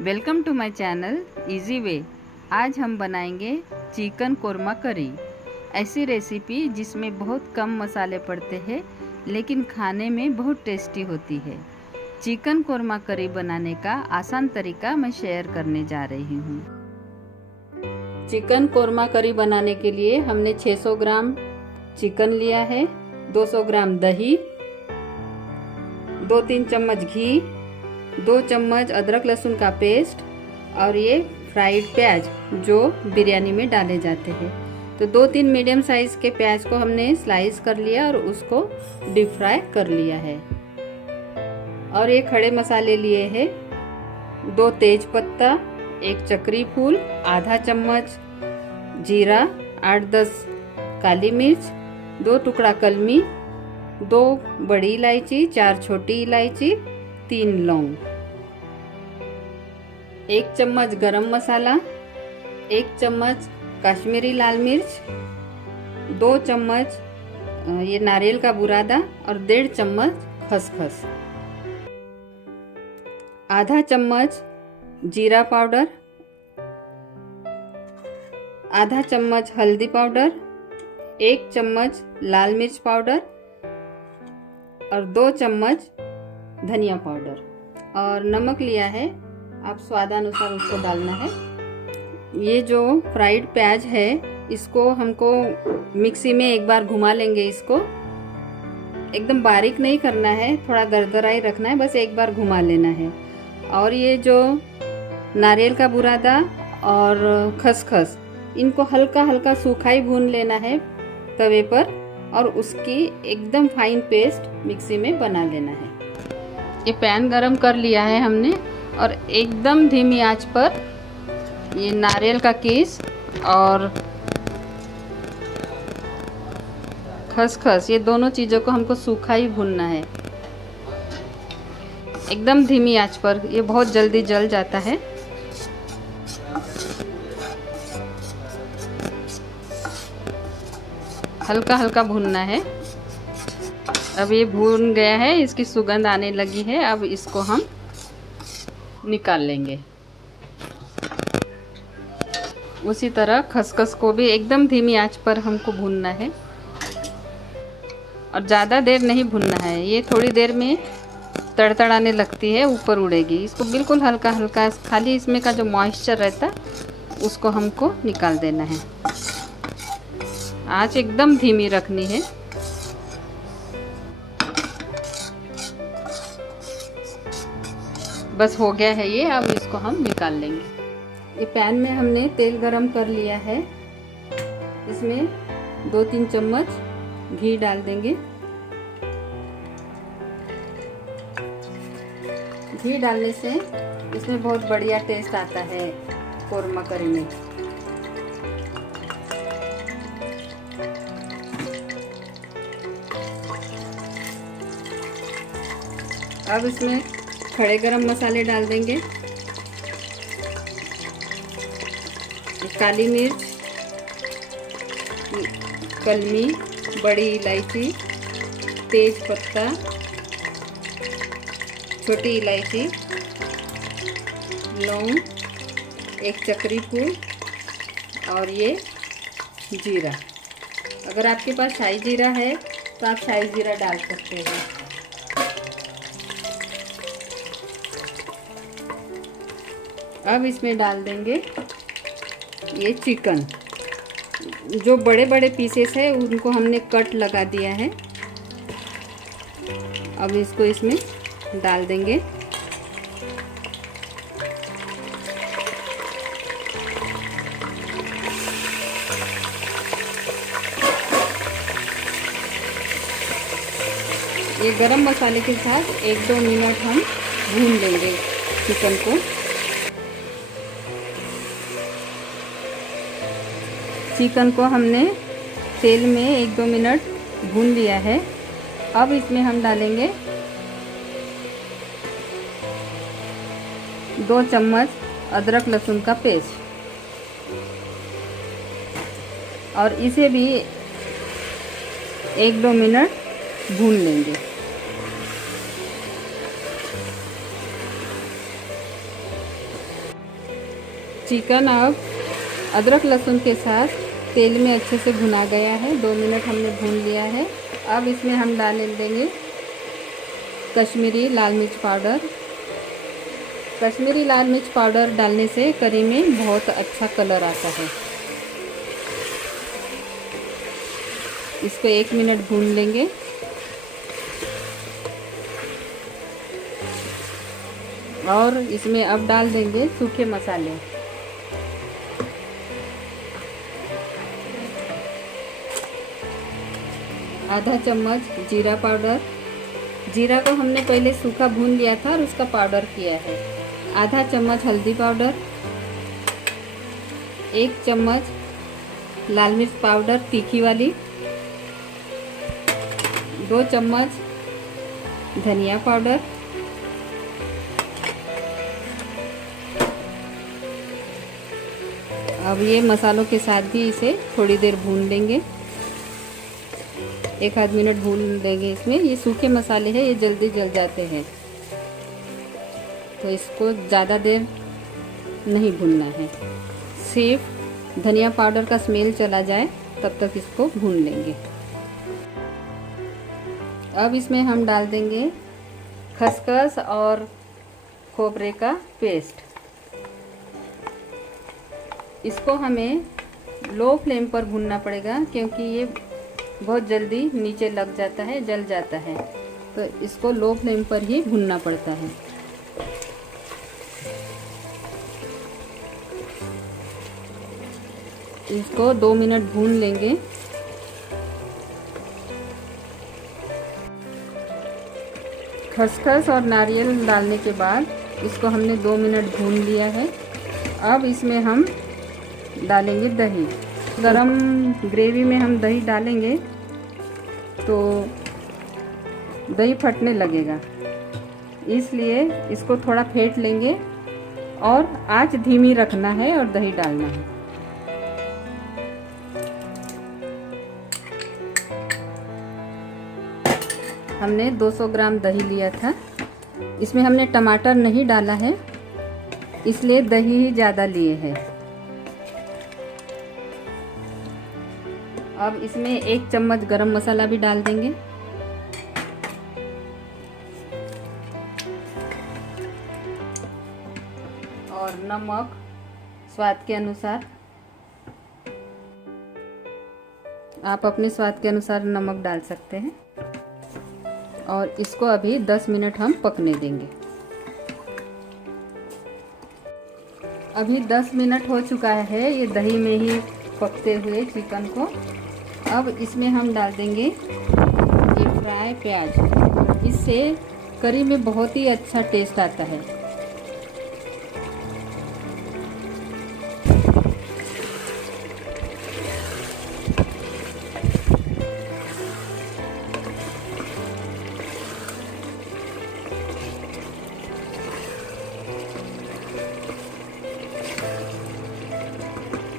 Welcome to my channel easy way. आज हम बनाएंगे चिकन कोरमा करी। ऐसी रेसिपी जिसमें बहुत कम मसाले पड़ते हैं लेकिन खाने में बहुत टेस्टी होती है। चिकन कोरमा करी बनाने का आसान तरीका मैं शेयर करने जा रही हूँ। चिकन कोरमा करी बनाने के लिए हमने 600 ग्राम चिकन लिया है, 200 ग्राम दही, 2-3 चम्मच घी, 2 चम्मच अदरक लहसुन का पेस्ट और ये फ्राइड प्याज जो बिरयानी में डाले जाते हैं। तो 2-3 मीडियम साइज के प्याज को हमने स्लाइस कर लिया और उसको डीप फ्राई कर लिया है। और ये खड़े मसाले लिए हैं, 2 तेज पत्ता, 1 चक्री फूल, आधा चम्मच जीरा, 8-10 काली मिर्च, 2 टुकड़ा कलमी, 2 बड़ी इलायची, 4 छोटी इलायची, 3 लौंग, 1 चम्मच गरम मसाला, 1 चम्मच काश्मीरी लाल मिर्च, 2 चम्मच ये नारियल का बुरादा और 1.5 चम्मच खसखस, आधा चम्मच जीरा पाउडर, आधा चम्मच हल्दी पाउडर, 1 चम्मच लाल मिर्च पाउडर और 2 चम्मच धनिया पाउडर और नमक लिया है, आप स्वादानुसार उसको डालना है। ये जो फ्राइड प्याज है इसको हमको मिक्सी में एक बार घुमा लेंगे। इसको एकदम बारीक नहीं करना है, थोड़ा दरदरा ही रखना है, बस एक बार घुमा लेना है। और ये जो नारियल का बुरादा और खसखस, इनको हल्का हल्का सूखा ही भून लेना है तवे पर और उसकी एकदम फाइन पेस्ट मिक्सी में बना लेना है। ये पैन गरम कर लिया है हमने और एकदम धीमी आंच पर ये नारियल का कीस और खसखस, ये दोनों चीज़ों को हमको सूखा ही भूनना है, एकदम धीमी आंच पर। ये बहुत जल्दी जल जाता है। हल्का हल्का भूनना है। अब ये भून गया है, इसकी सुगंध आने लगी है। अब इसको हम निकाल लेंगे। उसी तरह खसखस को भी एकदम धीमी आंच पर हमको भूनना है और ज़्यादा देर नहीं भूनना है। ये थोड़ी देर में तड़तड़ाने लगती है, ऊपर उड़ेगी। इसको बिल्कुल हल्का हल्का, खाली इसमें का जो मॉइस्चर रहता है उसको हमको निकाल देना है। आंच एकदम धीमी रखनी है। बस हो गया है ये, अब इसको हम निकाल लेंगे। ये पैन में हमने तेल गरम कर लिया है, इसमें 2-3 चम्मच घी डाल देंगे। घी डालने से इसमें बहुत बढ़िया टेस्ट आता है कोरमा करी में। अब इसमें खड़े गरम मसाले डाल देंगे, काली मिर्च, कलमी, बड़ी इलायची, तेज पत्ता, छोटी इलायची, लौंग, 1 चक्री फूल और ये जीरा। अगर आपके पास शाही जीरा है तो आप शाही जीरा डाल सकते हैं। अब इसमें डाल देंगे ये चिकन। जो बड़े बड़े पीसेस है उनको हमने कट लगा दिया है। अब इसको इसमें डाल देंगे। ये गरम मसाले के साथ 1-2 मिनट हम भून लेंगे चिकन को। चिकन को हमने तेल में 1-2 मिनट भून लिया है। अब इसमें हम डालेंगे 2 चम्मच अदरक लहसुन का पेस्ट और इसे भी 1-2 मिनट भून लेंगे। चिकन अब अदरक लहसुन के साथ तेल में अच्छे से भुना गया है। 2 मिनट हमने भून लिया है। अब इसमें हम डाल देंगे कश्मीरी लाल मिर्च पाउडर। कश्मीरी लाल मिर्च पाउडर डालने से करी में बहुत अच्छा कलर आता है। इसको 1 मिनट भून लेंगे। और इसमें अब डाल देंगे सूखे मसाले। आधा चम्मच जीरा पाउडर। जीरा को हमने पहले सूखा भून लिया था और उसका पाउडर किया है। आधा चम्मच हल्दी पाउडर। 1 चम्मच लाल मिर्च पाउडर तीखी वाली। 2 चम्मच धनिया पाउडर। अब ये मसालों के साथ भी इसे थोड़ी देर भून लेंगे। 1 आध मिनट भून देंगे। इसमें ये सूखे मसाले हैं, ये जल्दी जल जाते हैं, तो इसको ज़्यादा देर नहीं भूनना है। सिर्फ धनिया पाउडर का स्मेल चला जाए तब तक इसको भून लेंगे। अब इसमें हम डाल देंगे खसखस और खोपरे का पेस्ट। इसको हमें लो फ्लेम पर भूनना पड़ेगा क्योंकि ये बहुत जल्दी नीचे लग जाता है, जल जाता है, तो इसको लो फ्लेम पर ही भूनना पड़ता है। इसको 2 मिनट भून लेंगे। खसखस और नारियल डालने के बाद इसको हमने 2 मिनट भून लिया है। अब इसमें हम डालेंगे दही। गरम ग्रेवी में हम दही डालेंगे तो दही फटने लगेगा, इसलिए इसको थोड़ा फेंट लेंगे और आंच धीमी रखना है और दही डालना है। हमने 200 ग्राम दही लिया था। इसमें हमने टमाटर नहीं डाला है, इसलिए दही ही ज़्यादा लिए हैं। अब इसमें 1 चम्मच गरम मसाला भी डाल देंगे। और नमक स्वाद के अनुसार। आप अपने स्वाद के अनुसार नमक डाल सकते हैं। और इसको अभी 10 मिनट हम पकने देंगे। अभी 10 मिनट हो चुका है ये दही में ही पकते हुए चिकन को। अब इसमें हम डाल देंगे ये फ्राई प्याज। इससे करी में बहुत ही अच्छा टेस्ट आता है।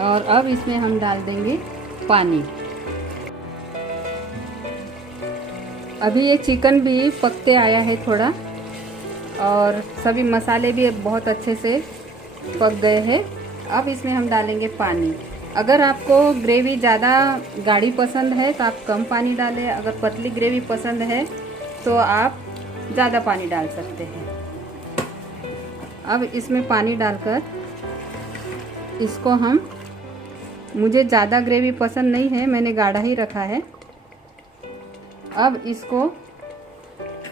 और अब इसमें हम डाल देंगे पानी। अभी ये चिकन भी पकते आया है थोड़ा, और सभी मसाले भी बहुत अच्छे से पक गए हैं। अब इसमें हम डालेंगे पानी। अगर आपको ग्रेवी ज़्यादा गाढ़ी पसंद है तो आप कम पानी डालें, अगर पतली ग्रेवी पसंद है तो आप ज़्यादा पानी डाल सकते हैं। अब इसमें पानी डालकर इसको हम, मुझे ज़्यादा ग्रेवी पसंद नहीं है, मैंने गाढ़ा ही रखा है। अब इसको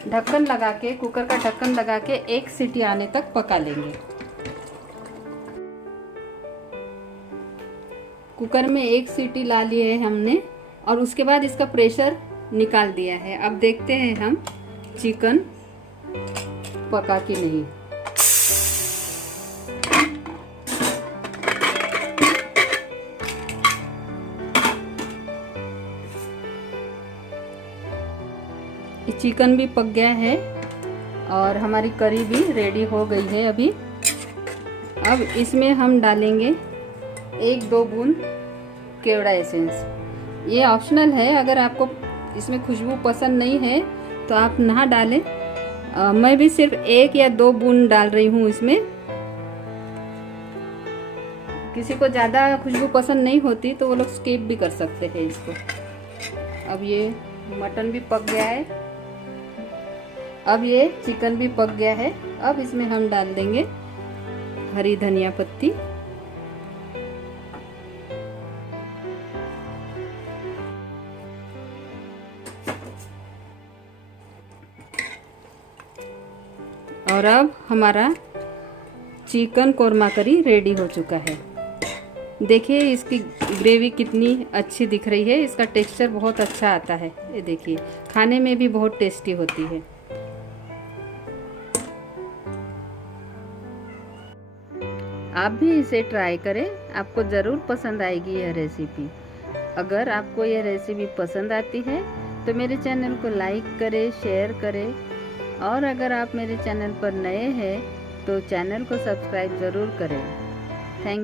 ढक्कन लगा के, कुकर का ढक्कन लगा के 1 सीटी आने तक पका लेंगे। कुकर में 1 सीटी ला लिए है हमने और उसके बाद इसका प्रेशर निकाल दिया है। अब देखते हैं हम चिकन पका कि नहीं। चिकन भी पक गया है और हमारी करी भी रेडी हो गई है अभी। अब इसमें हम डालेंगे 1-2 बूंद केवड़ा एसेंस। ये ऑप्शनल है, अगर आपको इसमें खुशबू पसंद नहीं है तो आप ना डालें। मैं भी सिर्फ 1 या 2 बूंद डाल रही हूँ इसमें। किसी को ज़्यादा खुशबू पसंद नहीं होती तो वो लोग स्किप भी कर सकते हैं इसको। अब ये मटन भी पक गया है, अब ये चिकन भी पक गया है। अब इसमें हम डाल देंगे हरी धनिया पत्ती, और अब हमारा चिकन कोरमा करी रेडी हो चुका है। देखिए इसकी ग्रेवी कितनी अच्छी दिख रही है, इसका टेक्सचर बहुत अच्छा आता है। ये देखिए खाने में भी बहुत टेस्टी होती है। आप भी इसे ट्राई करें, आपको ज़रूर पसंद आएगी यह रेसिपी। अगर आपको यह रेसिपी पसंद आती है तो मेरे चैनल को लाइक करें, शेयर करें, और अगर आप मेरे चैनल पर नए हैं तो चैनल को सब्सक्राइब ज़रूर करें। थैंक